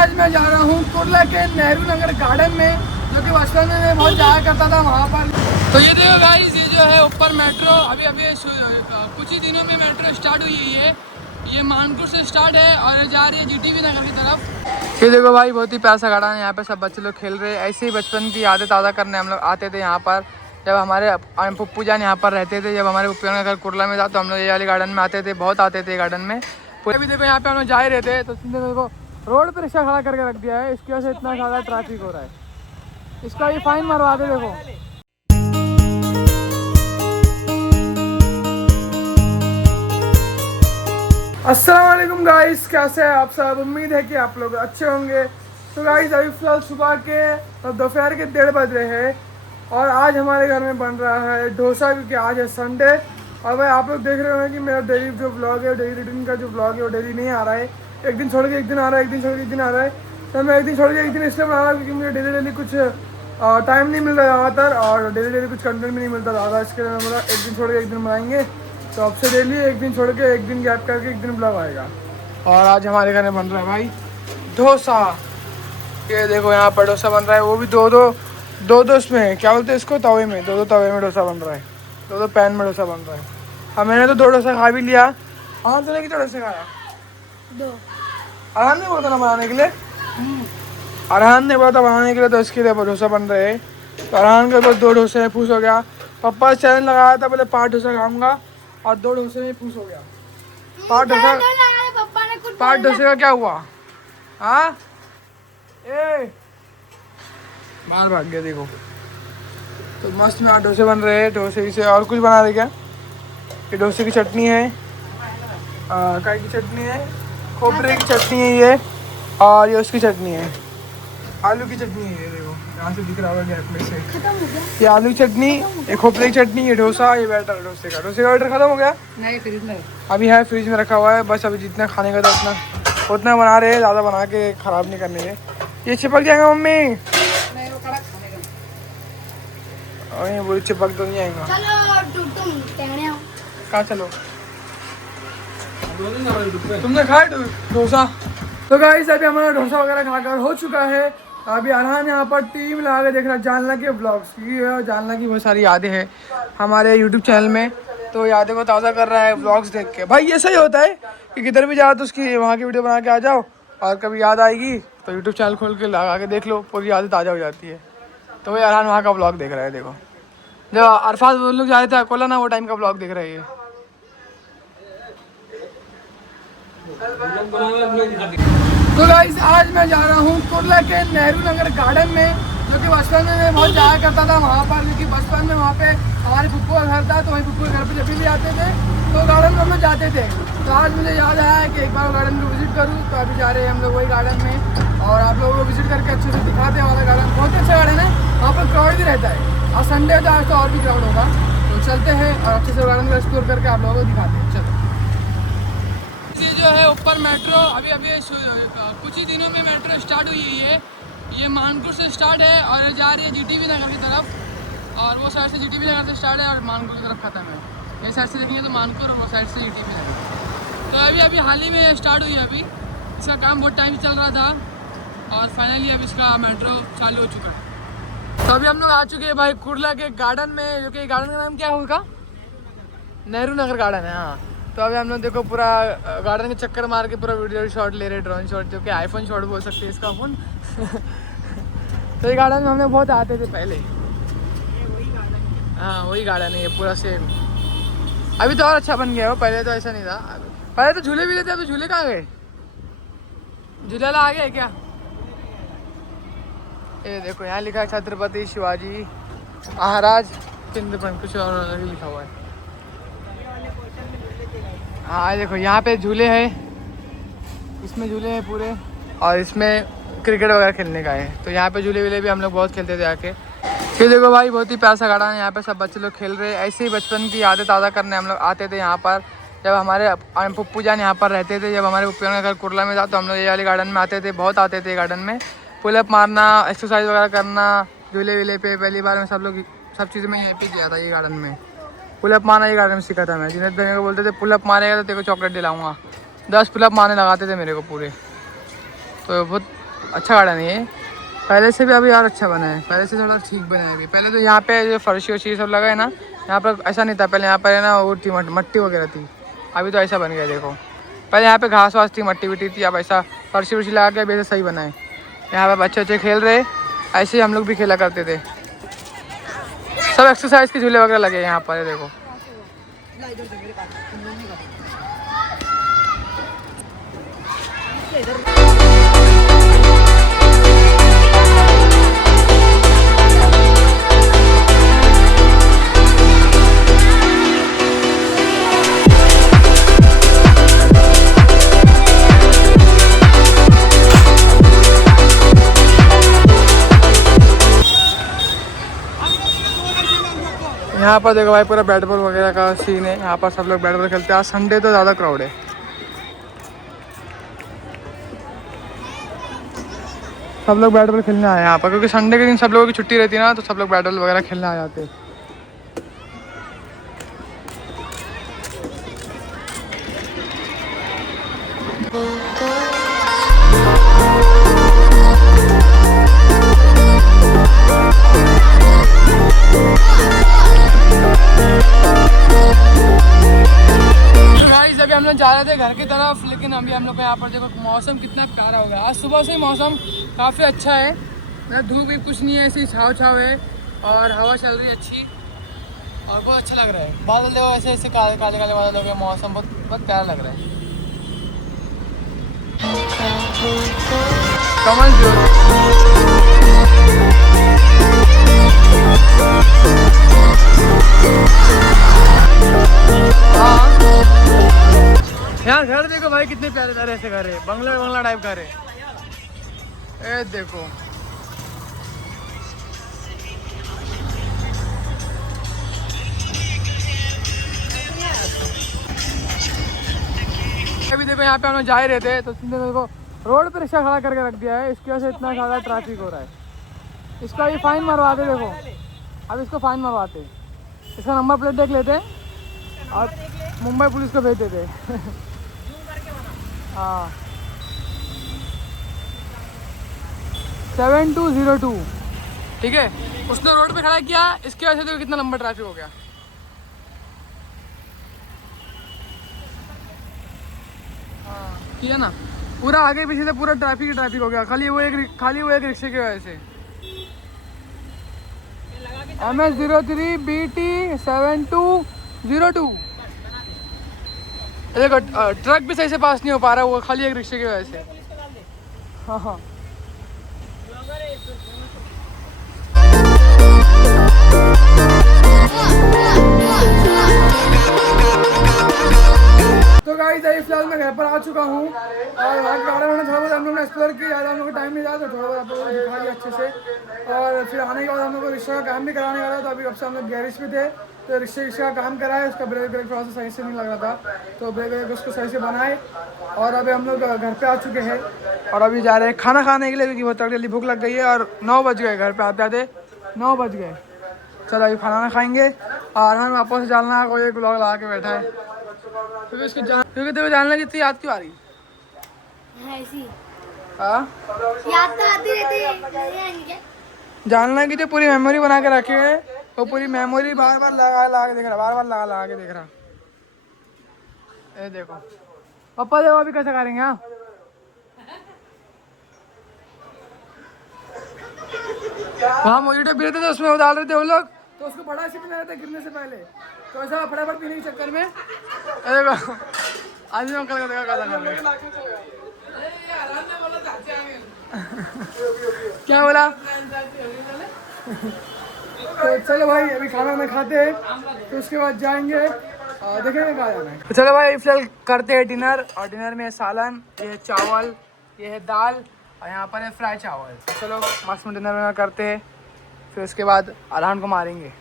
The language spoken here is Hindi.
आज मैं जा रहा हूँ कुर्ला के नेहरू नगर गार्डन में, जो कि बचपन में मैं बहुत जाया करता था वहाँ पर। तो ये देखो गाइस, ये जो है ऊपर मेट्रो अभी कुछ ही दिनों में मेट्रो स्टार्ट हुई है। ये मानपुर से स्टार्ट है और जा रही है जीटीबी नगर की तरफ। ये देखो भाई, बहुत ही प्यासा गार्डन है। यहाँ पे सब बच्चे लोग खेल रहे हैं। ऐसे ही बचपन की यादें ताज़ा करने हम लोग आते थे यहाँ पर। जब हमारे पप्पू जान यहाँ पर रहते थे, जब हमारे पप्पू जान का घर कुर्ला में था, तो हम लोग ये वाले गार्डन में आते थे, बहुत आते थे गार्डन में। पूरे भी देखो यहाँ पे हम लोग जा ही रहते हैं, तो देखो रोड पर रिक्शा खड़ा करके रख दिया है। इसकी वजह से इतना ज़्यादा ट्रैफिक हो रहा है। इसका ये फाइन मरवा दे। देखो अस्सलाम वालेकुम गाइस, कैसे हैं आप सब? उम्मीद है कि आप लोग अच्छे होंगे। तो गाइस, अभी फिलहाल सुबह के दोपहर के 1:30 बज रहे हैं और आज हमारे घर में बन रहा है डोसा, क्योंकि आज है संडे। और भाई आप लोग देख रहे होंगे कि मेरा डेली जो ब्लॉग है, डेली रूटीन का जो ब्लॉग है, वो डेली नहीं आ रहा है। एक दिन छोड़ के एक दिन आ रहा है, एक दिन छोड़ के एक दिन आ रहा है। तो मैं एक दिन छोड़ के एक दिन इसलिए बना रहा हूँ क्योंकि मुझे डेली कुछ टाइम नहीं मिल रहा ज़्यादातर, और डेली कुछ कंटेंट भी नहीं मिलता ज़्यादा। इसके लिए मैं बोला एक दिन छोड़ के एक दिन बनाएंगे। तो अब से डेली एक दिन छोड़ के एक दिन गैप करके एक दिन ब्लॉग आएगा। और आज हमारे घर में बन रहा है भाई डोसा। ये देखो यहाँ पर डोसा बन रहा है, वो भी दो उसमें क्या बोलते हैं इसको, तवे में। दो तवे में डोसा बन रहा है, दो पैन में डोसा बन रहा है। हाँ, मैंने तो 2 डोसा खा भी लिया। हाँ, तो कितने डोसे खाया? 2। अरहान ने बोला था ना बनाने के लिए। अरहान ने बोला था बनाने के लिए, तो इसके लिए डोसा बन रहे हैं। तो अरहान के बस 2 डोसे में खुश हो गया। पापा चैलेंज लगाया था, बोले 5 डोसा खाऊंगा, और 2 डोसे में खुश हो गया। 5 डोसे का क्या हुआ? हाँ, बाहर भाग गया। देखो तो मस्त में 8 डोसे बन रहे हैं। डोसे से और कुछ बना रहे क्या? ये डोसे की चटनी है, काय की चटनी है, खोपरे की चटनी है ये, और ये उसकी चटनी है, आलू की चटनी है। ये देखो यहाँ से दिख रहा होगा गैप में से। ये आलू की चटनी, ये खोपरे की चटनी, ये डोसा, ये बैटर। डोसे का बैटर खत्म हो गया? नहीं, फ्रिज में अभी है, फ्रिज में रखा हुआ है। बस अभी जितना खाने का था उतना बना रहे हैं, ज़्यादा बना के ख़राब नहीं करने में। ये चिपक जाएगा मम्मी? नहीं, वो कड़ा खाने का। और ये बोली चिपक तो नहीं आएगा। कहाँ चलो? तुमने खाया डोसा? तो गाइस, अभी हमारा डोसा वगैरह खाकर हो चुका है। अभी अरहान यहाँ पर टीवी लगा के देख रहा है जानला के ब्लॉग्स की। जानला की बहुत सारी यादें हैं हमारे यूट्यूब चैनल में, तो यादें को ताज़ा कर रहा है ब्लॉग्स देख के। भाई ये सही होता है कि किधर भी जाओ तो उसकी वहाँ की वीडियो बना के आ जाओ, और कभी याद आएगी तो यूट्यूब चैनल खोल के लगा के देख लो, पूरी यादें ताज़ा हो जाती है। तो वही अरहान वहाँ का ब्लॉग देख रहा है। देखो जब अरफात वो लोग जा रहे थे अकोला ना, वो टाइम का ब्लॉग देख रहे हैं। तो गाइस, आज मैं जा रहा हूँ कुर्ला के नेहरू नगर गार्डन में, जो कि बचपन में मैं बहुत जाया करता था वहाँ पर, क्योंकि बचपन में वहाँ पे हमारे फुप्पू का घर था। तो वहीं फुप्पू के घर पे जब भी आते थे तो गार्डन में हम लोग जाते थे। तो आज मुझे याद आया कि एक बार गार्डन को विजिट करूँ, तो अभी जा रहे हैं हम लोग वही गार्डन में, और आप लोगों को विजिट करके अच्छे से दिखाते हैं। हमारा गार्डन बहुत अच्छा गार्डन है, वहाँ पर क्राउड भी रहता है, और संडे होता है आज तो और भी क्राउड होगा। तो चलते हैं और अच्छे से गार्डन को एक्सप्लोर करके आप लोगों को दिखाते हैं। चलो, ये जो है ऊपर मेट्रो अभी कुछ ही दिनों में मेट्रो स्टार्ट हुई है। ये मानपुर से स्टार्ट है और जा रही है जीटीबी नगर की तरफ, और वो साइड से जीटीबी नगर से स्टार्ट है और मानपुर की तरफ ख़त्म है। ये साइड से देखेंगे तो मानपुर, और वो साइड से जीटीबी नगर। तो अभी हाल ही में ये स्टार्ट हुई है। अभी इसका काम बहुत टाइम से चल रहा था, और फाइनली अब इसका मेट्रो चालू हो चुका है। तो अभी हम लोग आ चुके हैं भाई कुर्ला के गार्डन में, जो कि गार्डन का नाम क्या होगा? नेहरू नगर गार्डन है। हाँ, तो अभी हम लोग देखो पूरा गार्डन के चक्कर मार के पूरा वीडियो शॉट ले रहे, ड्रोन शॉट, जो कि आईफोन शॉट बोल सकते हैं इसका फोन। तो ये गार्डन में हम लोग बहुत आते थे पहले। हाँ, वही गार्डन है ये पूरा सेम। अभी तो और अच्छा बन गया हो, पहले तो ऐसा नहीं था। पहले तो झूले भी लेते, अभी झूले कहाँ गए? झूला आ गया क्या? ये देखो यहाँ लिखा है छत्रपति शिवाजी महाराज केंद्र, कुछ और अलग लिखा हुआ है। हाँ देखो यहाँ पे झूले हैं, इसमें झूले हैं पूरे, और इसमें क्रिकेट वगैरह खेलने का है। तो यहाँ पे झूले वूले भी हम लोग बहुत खेलते थे आके। फिर देखो भाई, बहुत ही प्यासा गार्डन है। यहाँ पे सब बच्चे लोग खेल रहे हैं। ऐसे ही बचपन की यादें ताज़ा करने हम लोग आते थे यहाँ पर। जब हमारे पप्पू जान यहाँ पर रहते थे, जब हमारे पप्पू जान का घर कुर्ला में था, तो हम लोग ये वाले गार्डन में आते थे, बहुत आते थे गार्डन में। पुलअप मारना, एक्सरसाइज वगैरह करना झूले वूले पे। पहली बार में सब चीज़ें मैं यहीं पर किया था, ये गार्डन में। पुलअप मारना ये गार्डन में सीखा था मैं। जिन्हें मेरे को बोलते थे पुलअप मारेगा तो तेरे को चॉकलेट दिलाऊंगा। 10 पुलअप मारने लगाते थे मेरे को पूरे। तो बहुत अच्छा गार्डन है ये, पहले से भी अभी और अच्छा बना है, पहले से थोड़ा ठीक बना है अभी। पहले तो यहाँ पे जो फर्शी वर्शी सब लगा है ना, यहाँ पर ऐसा नहीं था, पहले यहाँ पर है ना वो थी मट्टी वगैरह थी, अभी तो ऐसा बन गया देखो। पहले यहाँ पे घास वास थी, मट्टी विट्टी थी, अब ऐसा फर्शी वर्शी लगा के अभी ऐसा सही बना है। यहाँ पे बच्चे बच्चे खेल रहे, ऐसे ही हम लोग भी खेला करते थे। सब एक्सरसाइज के झूले वगैरह लगे हैं यहाँ पर, ये देखो। यहाँ पर देखो भाई पूरा बैट बॉल वगैरह का सीन है, यहाँ पर सब लोग बैट बॉल खेलते हैं। आज संडे तो ज़्यादा क्राउड है। सब लोग बैट बॉल खेलने आए यहाँ पर, क्योंकि संडे के दिन सब लोगों की छुट्टी रहती है ना, तो सब लोग बैट बॉल वगैरह खेलने आ जाते हैं। अभी हम लोग जा रहे थे घर की तरफ, लेकिन अभी हम लोग को यहाँ पर देखो मौसम कितना प्यारा हो गया। आज सुबह से ही मौसम काफ़ी अच्छा है, मतलब धूप भी कुछ नहीं है, ऐसी छाव छाव है और हवा चल रही है अच्छी, और बहुत अच्छा लग रहा है। बादल देखो ऐसे ऐसे काले काले काले बादल हो गए, मौसम बहुत बहुत प्यारा लग रहा है। कमल हाँ, यहाँ घर देखो भाई कितने प्यारे प्यारे ऐसे घर है, बंगला बंगला टाइप घर है। ए देखो अभी देखो यहाँ पे हम लोग जा ही रहे थे, तो सीधे देखो रोड पे रिक्शा खड़ा करके रख दिया है, इसकी वजह से इतना ज़्यादा ट्रैफिक हो रहा है। इसका ये फाइन मरवाते देखो, अब इसको फाइन मरवाते, इसका नंबर प्लेट देख लेते और मुंबई पुलिस को भेज देते। हाँ 7202, ठीक है। उसने रोड पे खड़ा किया, इसकी वजह से देखो कितना लंबा ट्रैफिक हो गया। हाँ किया ना, पूरा आगे पीछे से पूरा ट्रैफिक हो गया, खाली वो एक रिक्शे की वजह से। MS03BT7202। देखो ट्रक भी सही से पास नहीं हो पा रहा, वो खाली एक रिक्शे की वजह से। हाँ हाँ तो गाइस अभी फिलहाल मैं घर पर आ चुका हूँ, और वहाँ के बारे में थोड़ा बहुत हम लोग ने एक्सप्लोर किया, ज़्यादा हम लोग को टाइम नहीं था, तो थोड़ा बहुत आप लोगों को दिखा दिया अच्छे से। और फिर आने के बाद हम लोग को रिक्शा का काम भी कराने वाला था, तो अभी अब से हम लोग गैरेज पे थे, तो रिक्शा का काम कराए, उसका ब्रेक थोड़ा सा सही से नहीं लग रहा था, तो ब्रेक उसको सही से बनाए। और अभी हम लोग घर पे आ चुके हैं, और अभी जा रहे हैं खाना खाने के लिए, क्योंकि बहुत जल्दी भूख लग गई है, और 9 बज गए घर पे आते आते, 9 बज गए। चलो अभी खाना खाएंगे, और हम वापस जाना, कोई एक ब्लॉग लगा के बैठा है, क्योंकि तेरे को जानना की इतनी याद क्यों आ रही है? याद तो आती रहती है, जानना की तो पूरी मेमोरी बना के रखे है, वो पूरी मेमोरी बार बार लगा के देख रहा, बार बार लगा के देख रहा। ये देखो पापा, देखो अभी कैसे करेंगे। हाँ वहाँ मोजिटो पी रहे थे, तो उसमें वो डाल रहे थे वो लोग, तो उसको बड़ा से पीना रहता है गिरने से पहले, तो ऐसा फटाफट पीने के चक्कर में देखो आदमी अंकल का देखा क्या कर रहे हैं। क्या बोला? तो चलो भाई अभी खाना ना खाते हैं, तो उसके बाद जाएंगे देखेंगे कहाँ जाना है। तो चलो भाई फिलहाल करते हैं डिनर, और डिनर में सालन, ये है चावल, ये है दाल, और यहाँ पर है फ्राई चावल। तो चलो मस्त में डिनर करते हैं, फिर उसके बाद अरहान को मारेंगे।